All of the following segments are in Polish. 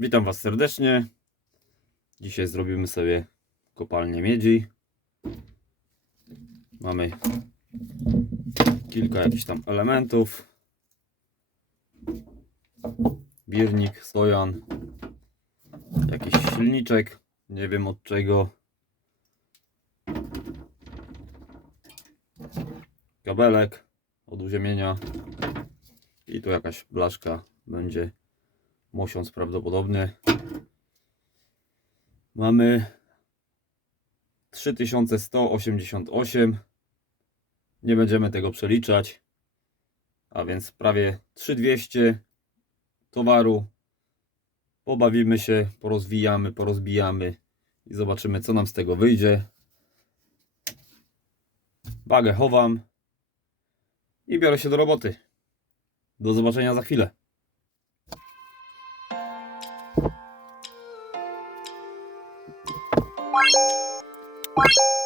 Witam Was serdecznie. Dzisiaj zrobimy sobie kopalnię miedzi. Mamy kilka jakichś tam elementów. Birnik, stojan, jakiś silniczek, nie wiem od czego. Kabelek od uziemienia i tu jakaś blaszka będzie mosiąc prawdopodobnie. Mamy 3188. Nie będziemy tego przeliczać. A więc prawie 3200 towaru. Pobawimy się, porozwijamy, porozbijamy i zobaczymy co nam z tego wyjdzie. Bagę chowam i biorę się do roboty. Do zobaczenia za chwilę. What?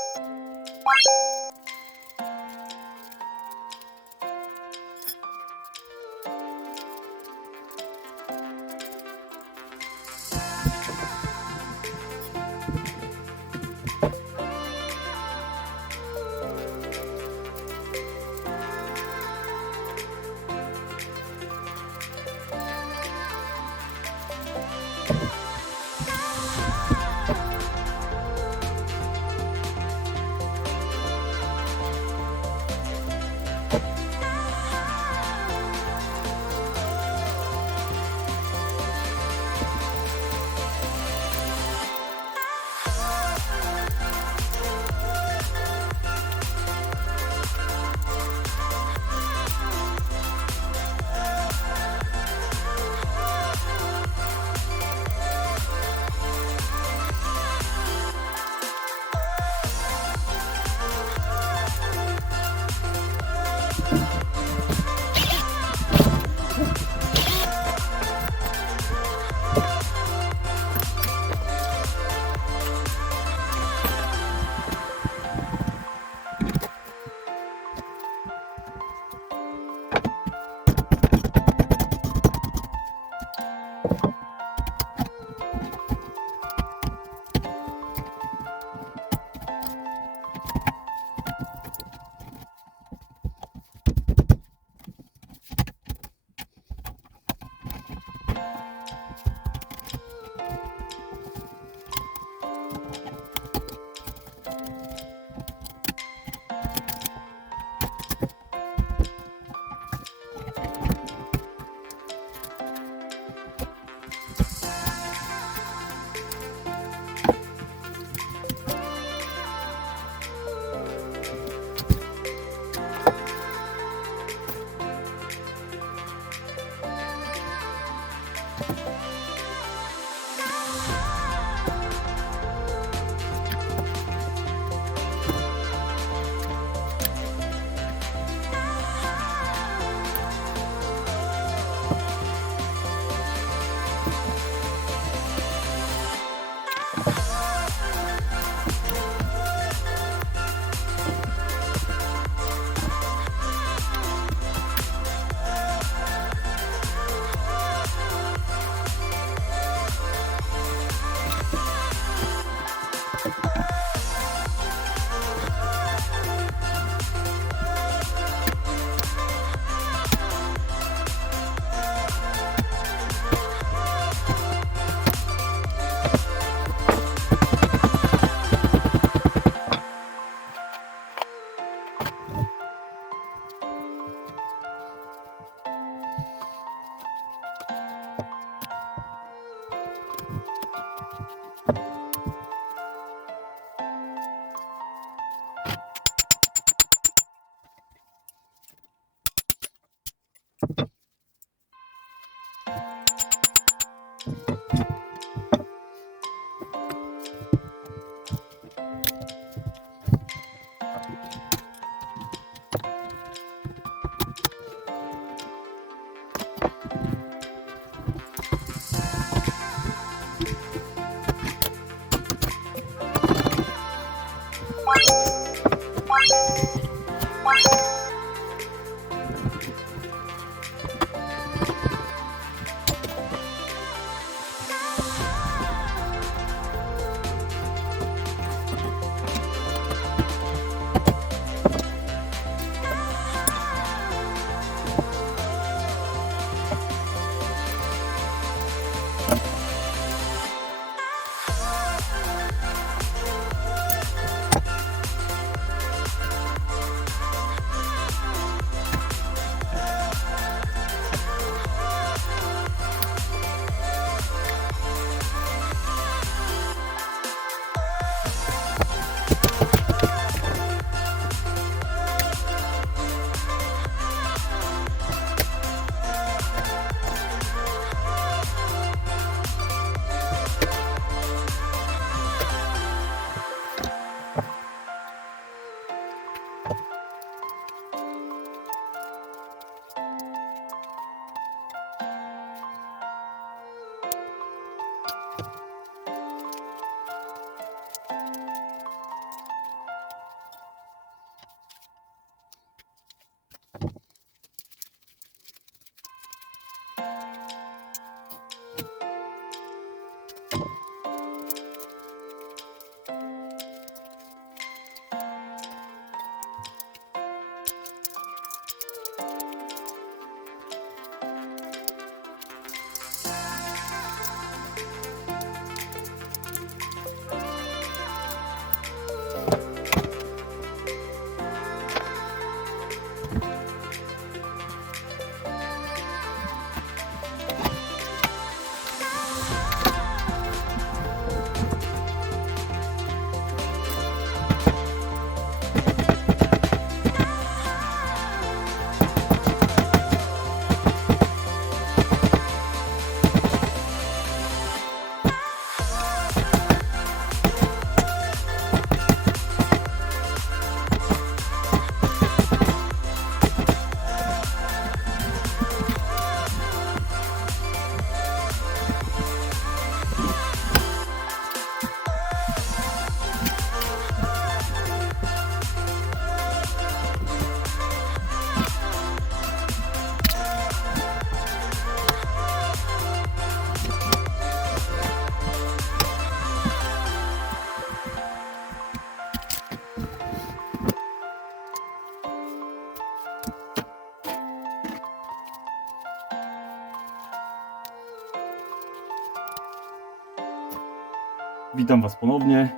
Witam Was ponownie.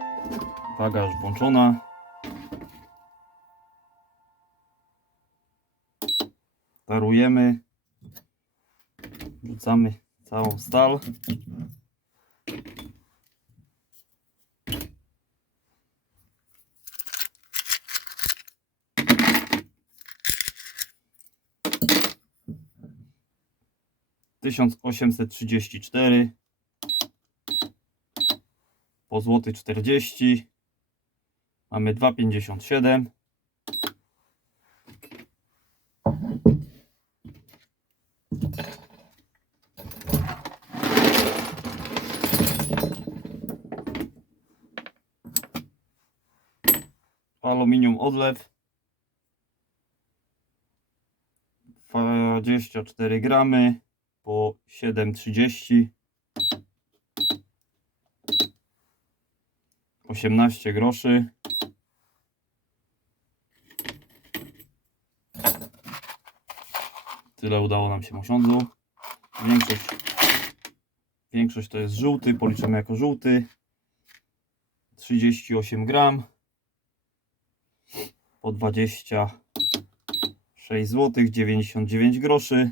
Waga już włączona. Tarujemy. Wrzucamy całą stal. Tysiąc osiemset trzydzieści cztery po złoty 40 mamy 2,57 aluminium odlew. 24 gramy po 7,30 18 groszy. Tyle udało nam się mosiądzu. Większość, większość to jest żółty, policzymy jako żółty. 38 gram po 26 zł 99 groszy.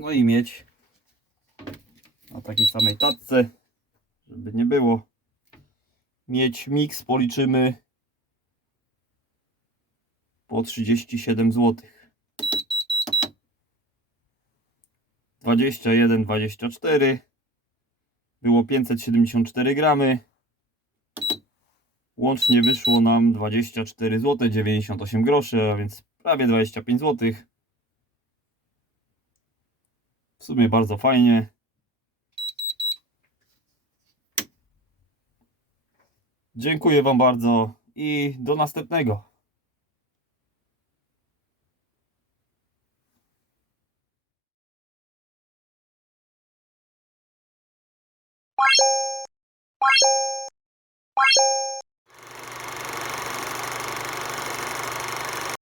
No i mieć na takiej samej tatce, żeby nie było. Mieć miks policzymy po 37 zł. 21, 24 było 574 gramy. Łącznie wyszło nam 24 zł 98 groszy, a więc prawie 25 zł. W sumie bardzo fajnie. Dziękuję Wam bardzo i do następnego.